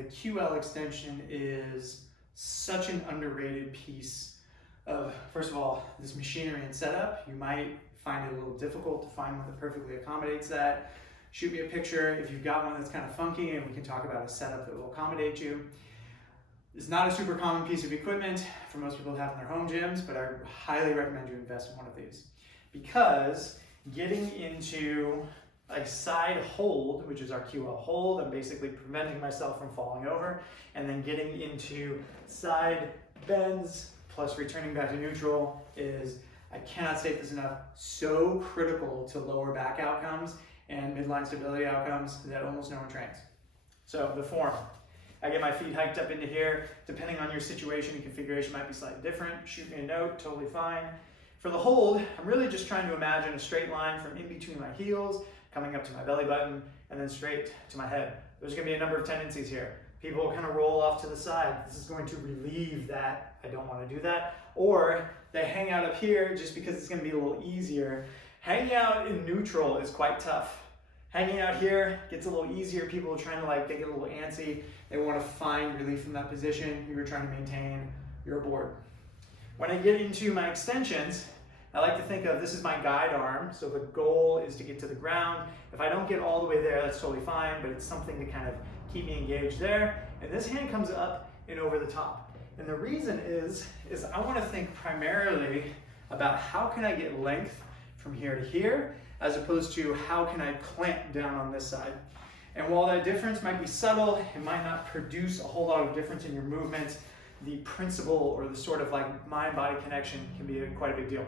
the QL extension is such an underrated piece of, first of all, this machinery and setup. You might find it a little difficult to find one that perfectly accommodates that. Shoot me a picture if you've got one that's kind of funky, and we can talk about a setup that will accommodate you. It's not a super common piece of equipment for most people to have in their home gyms, but I highly recommend you invest in one of these, because getting into a side hold, which is our QL hold, I'm basically preventing myself from falling over, and then getting into side bends plus returning back to neutral is, I cannot state this enough, so critical to lower back outcomes and midline stability outcomes that almost no one trains. So the form, I get my feet hiked up into here. Depending on your situation and configuration might be slightly different. Shoot me a note, totally fine. For the hold, I'm really just trying to imagine a straight line from in between my heels, coming up to my belly button, and then straight to my head. There's gonna be a number of tendencies here. People kind of roll off to the side. This is going to relieve that. I don't want to do that. Or they hang out up here just because it's going to be a little easier. Hanging out in neutral is quite tough. Hanging out here gets a little easier. People are trying to they get a little antsy. They want to find relief from that position. You're trying to maintain your board. When I get into my extensions, I like to think of this is my guide arm. So the goal is to get to the ground. If I don't get all the way there, that's totally fine, but it's something to kind of keep me engaged there. And this hand comes up and over the top. And the reason is I want to think primarily about how can I get length from here to here, as opposed to how can I clamp down on this side. And while that difference might be subtle, it might not produce a whole lot of difference in your movements, the principle or the sort of mind-body connection can be quite a big deal.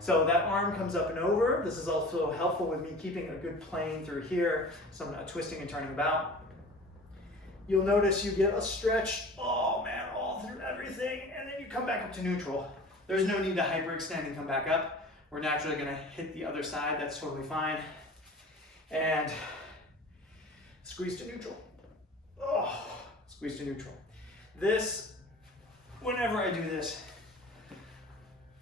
So that arm comes up and over. This is also helpful with me keeping a good plane through here, so I'm not twisting and turning about. You'll notice you get a stretch, oh man, all through everything, and then you come back up to neutral. There's no need to hyperextend and come back up. We're naturally gonna hit the other side, that's totally fine. And squeeze to neutral. Oh, squeeze to neutral. This, whenever I do this,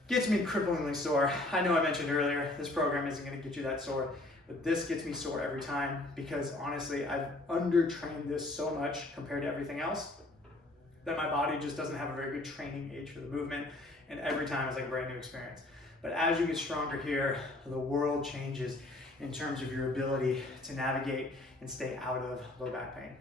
gets me cripplingly sore. I know I mentioned earlier, this program isn't gonna get you that sore, but this gets me sore every time because honestly, I've undertrained this so much compared to everything else that my body just doesn't have a very good training age for the movement, and every time it's like a brand new experience. But as you get stronger here, the world changes in terms of your ability to navigate and stay out of low back pain.